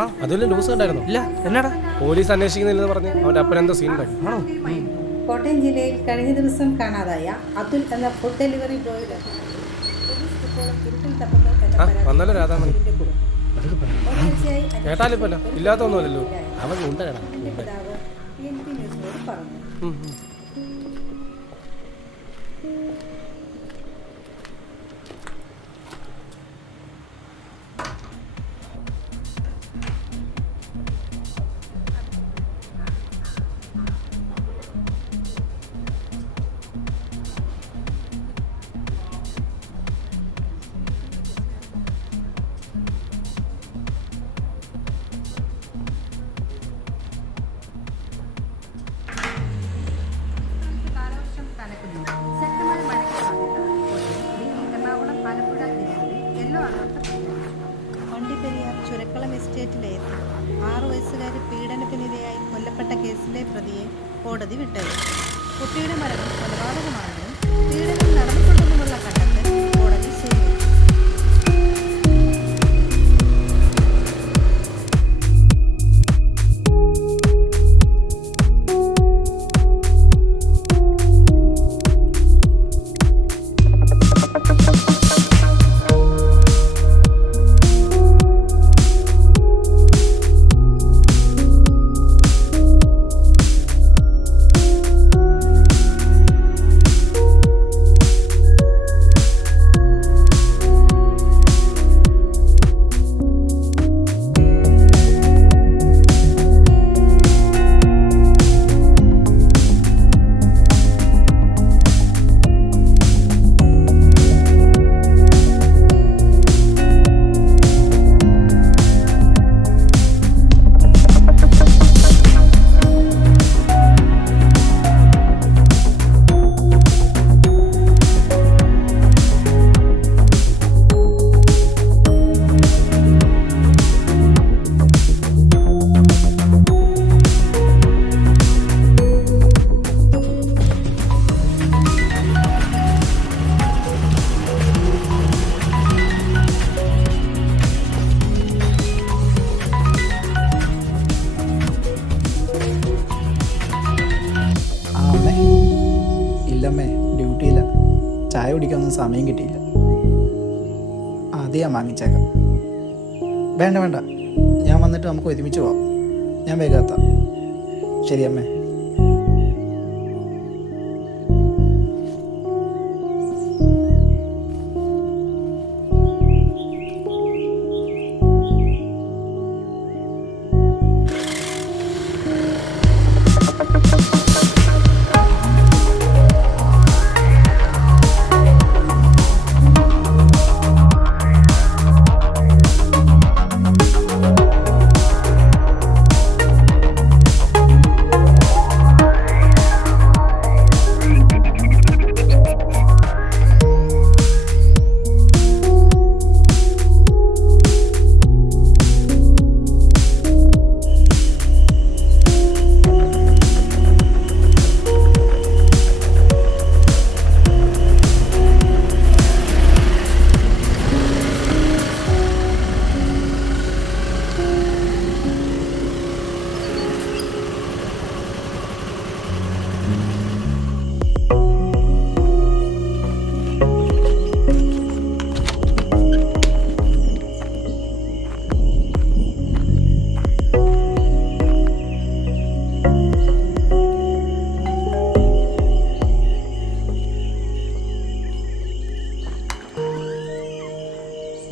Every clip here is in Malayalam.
ആ അതുപോലെ ന്യൂസ് കണ്ടായിരുന്നു. ഇല്ല, എന്നാടാ? പോലീസ് അന്വേഷിക്കുന്നില്ലെന്ന് പറഞ്ഞ് അവൻ്റെ അപ്പൻ എന്തോ സീൻ ഉണ്ടാക്കി. ആണോ? കോട്ടയം ജില്ലയിൽ കഴിഞ്ഞ ദിവസം കാണാതായ അതുൽ എന്ന ഫുഡ് ഡെലിവറി ബോയുടെ പോലീസ് ഇപ്പോഴും ഇരുട്ടിൽ തപ്പുന്നു എന്ന പരാതി വന്നല്ലോ രാധാമണി. ഇതിന്റെ കുടുംബം. ഒരാഴ്ചയായി കേട്ടാലിപ്പല്ല ഇല്ലാത്തൊന്നുമല്ലല്ലോ. അവൻ ഉണ്ടടാ. അതിന്റെ പിതാവ് TNT ന്യൂസിനോട് പറഞ്ഞു. കാലവർഷം കനക്കുന്നു. ശക്തമായ മഴയ്ക്ക് സാധ്യത. എറണാകുളം, ആലപ്പുഴ ജില്ലകളിൽ യെല്ലോ അലർട്ട് പ്രഖ്യാപിച്ചു. വണ്ടിപ്പെരിയാർ ചുരക്കളം എസ്റ്റേറ്റിലെത്തി 6 വയസ്സുകാരി പീഡനത്തിനിരയായി കൊല്ലപ്പെട്ട കേസിലെ പ്രതിയെ കോടതി വിട്ടയച്ചു. കുട്ടിയുടെ മരണം കൊലപാതകമാണെന്നും പീഡനം നടന്നിട്ടുണ്ടെന്നുമുള്ള കണ്ടെത്തൽ കോടതി ശരിവെച്ചു. ഇല്ലമ്മേ, ഡ്യൂട്ടിയില്ല. ചായ കുടിക്കാനൊന്നും സമയം കിട്ടിയില്ല. ആദ്യം ഞാൻ വാങ്ങിച്ചേക്കാം. വേണ്ട വേണ്ട, ഞാൻ വന്നിട്ട് നമുക്ക് ഒരുമിച്ച് പോവാം. ഞാൻ വേഗം എത്താം. ശരി അമ്മേ.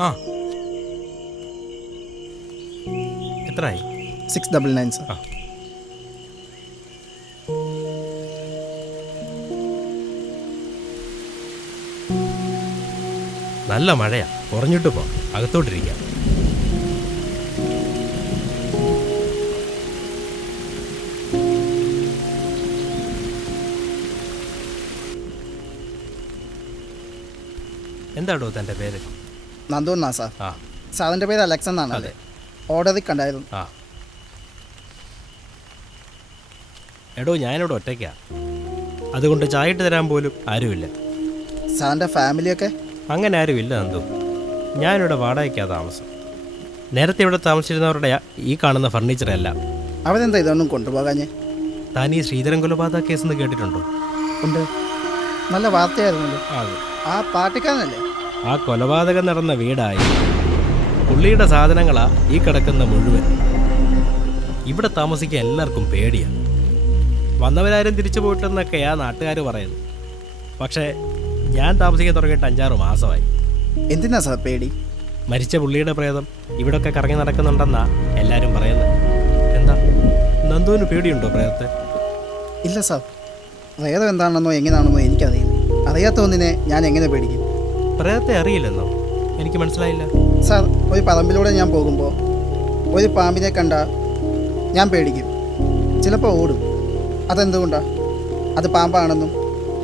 ആ എത്രയായി? 699 സർ. നല്ല മഴയാ, കുറഞ്ഞിട്ട് പോ, അകത്തോട്ടിരിക്കാം. എന്താടോ തൻ്റെ പേര്? നന്ദു എന്നാ സാർ. ആ സാറിൻ്റെ പേര് അലക്സ് എന്നാണ്. അതെ. ഓർഡറിൽ കണ്ടായിരുന്നു. ആ എടോ, ഞാനിവിടെ ഒറ്റയ്ക്കാ, അതുകൊണ്ട് ചായ ഇട്ട് തരാൻ പോലും ആരുമില്ല. സാറിൻ്റെ ഫാമിലിയൊക്കെ? അങ്ങനെ ആരുമില്ല നന്ദു, ഞാനിവിടെ വാടകയ്ക്കാ താമസം. നേരത്തെ ഇവിടെ താമസിച്ചിരുന്നവരുടെ ഈ കാണുന്ന ഫർണിച്ചറെല്ലാം. അവരെന്താ ഇതൊന്നും കൊണ്ടുപോകാഞ്ഞേ? താൻ ഈ ശ്രീധരൻ കൊലപാതക കേസെന്ന് കേട്ടിട്ടുണ്ടോ? ഉണ്ട്, നല്ല വാർത്തയായിരുന്നല്ലോ. ആ പാർട്ടിക്കാരനല്ലേ? ആ കൊലപാതകം നടന്ന വീടായി പുള്ളിയുടെ സാധനങ്ങളാ ഈ കിടക്കുന്ന മുഴുവൻ. ഇവിടെ താമസിക്കാൻ എല്ലാവർക്കും പേടിയാണ്. വന്നവരാരും തിരിച്ചു പോയിട്ടെന്നൊക്കെയാ നാട്ടുകാർ പറയുന്നു. പക്ഷേ ഞാൻ താമസിക്കാൻ തുടങ്ങിയിട്ട് 5-6 മാസമായി. എന്തിനാ സാർ പേടി? മരിച്ച പുള്ളിയുടെ പ്രേതം ഇവിടൊക്കെ കറങ്ങി നടക്കുന്നുണ്ടെന്നാ എല്ലാവരും പറയുന്നത്. എന്താ നന്ദുവിന് പേടിയുണ്ടോ പ്രേതത്തെ? ഇല്ല സാർ, പ്രേതം എന്താണെന്നോ എങ്ങനെയാണെന്നോ എനിക്കറിയില്ല. അറിയാത്ത ഒന്നിനെ ഞാൻ എങ്ങനെ പേടിക്കും? പ്രേതത്തെ അറിയില്ലെന്നോ? എനിക്ക് മനസ്സിലായില്ല. സാർ, ഒരു പറമ്പിലൂടെ ഞാൻ പോകുമ്പോൾ ഒരു പാമ്പിനെ കണ്ടാൽ ഞാൻ പേടിക്കും. ചിലപ്പോൾ ഓടും. അതെന്തുകൊണ്ടാണ്? അത് പാമ്പാണെന്നും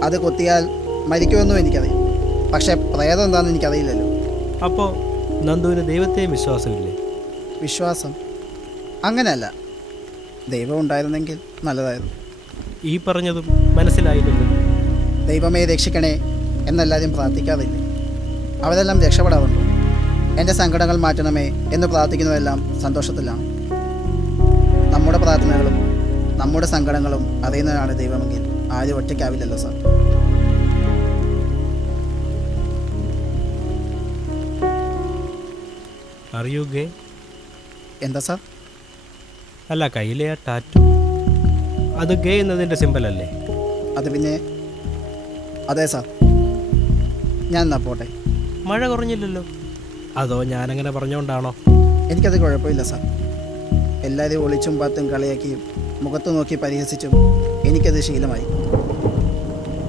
അത് കൊത്തിയാൽ മരിക്കുമെന്നും എനിക്കറിയാം. പക്ഷേ പ്രേതം എന്താണെന്ന് എനിക്കറിയില്ലല്ലോ. അപ്പോൾ നന്ദുവിന് ദൈവത്തെയും വിശ്വാസമില്ലേ? വിശ്വാസം അങ്ങനെയല്ല. ദൈവം ഉണ്ടായിരുന്നെങ്കിൽ നല്ലതായിരുന്നു. ഈ പറഞ്ഞതും മനസ്സിലായില്ലല്ലോ. ദൈവമേ രക്ഷിക്കണേ എന്നെല്ലാവരും പ്രാർത്ഥിക്കാറില്ലേ? അവരെല്ലാം രക്ഷപ്പെടാറുണ്ടോ? എൻ്റെ സങ്കടങ്ങൾ മാറ്റണമേ എന്ന് പ്രാർത്ഥിക്കുന്നതെല്ലാം സന്തോഷത്തിലാണ്. നമ്മുടെ പ്രാർത്ഥനകളും നമ്മുടെ സങ്കടങ്ങളും അറിയുന്നതാണ് ദൈവമെങ്കിൽ ആരും ഒറ്റയ്ക്കാവില്ലല്ലോ സാർ. അറിയുകേ? എന്താ സാർ? അല്ല, കയ്യിലെ ആ ടാറ്റു അത് ഗേ എന്നതിൻ്റെ സിമ്പലല്ലേ? അത് പിന്നെ അതെ സാർ. ഞാൻ എന്നാ പോട്ടെ. മഴ കുറഞ്ഞില്ലല്ലോ. അതോ ഞാനങ്ങനെ പറഞ്ഞുകൊണ്ടാണോ? എനിക്കത് കുഴപ്പമില്ല സാർ. എല്ലാവരും ഒളിച്ചും പാത്തും കളിയാക്കിയും മുഖത്ത് നോക്കി പരിഹസിച്ചും എനിക്കത് ശീലമായി.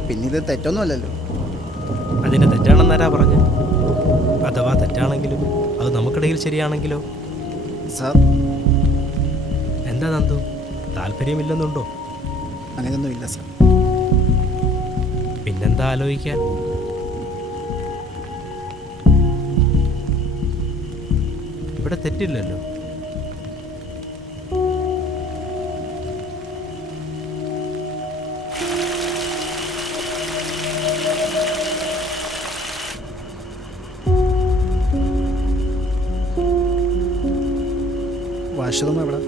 പിന്നിത് തെറ്റൊന്നുമല്ലല്ലോ. അതിന് തെറ്റാണെന്നാരാ പറഞ്ഞു? അഥവാ തെറ്റാണെങ്കിലും അത് നമുക്കിടയിൽ ശരിയാണെങ്കിലോ? സാർ, എന്താ നന്ദു, താല്പര്യമില്ലെന്നുണ്ടോ? അങ്ങനെയൊന്നും ഇല്ല സാർ. പിന്നെന്താ ആലോചിക്കാൻ? ഇവിടെ തെറ്റില്ലല്ലോ. വാഷ്റൂം എവിടെ?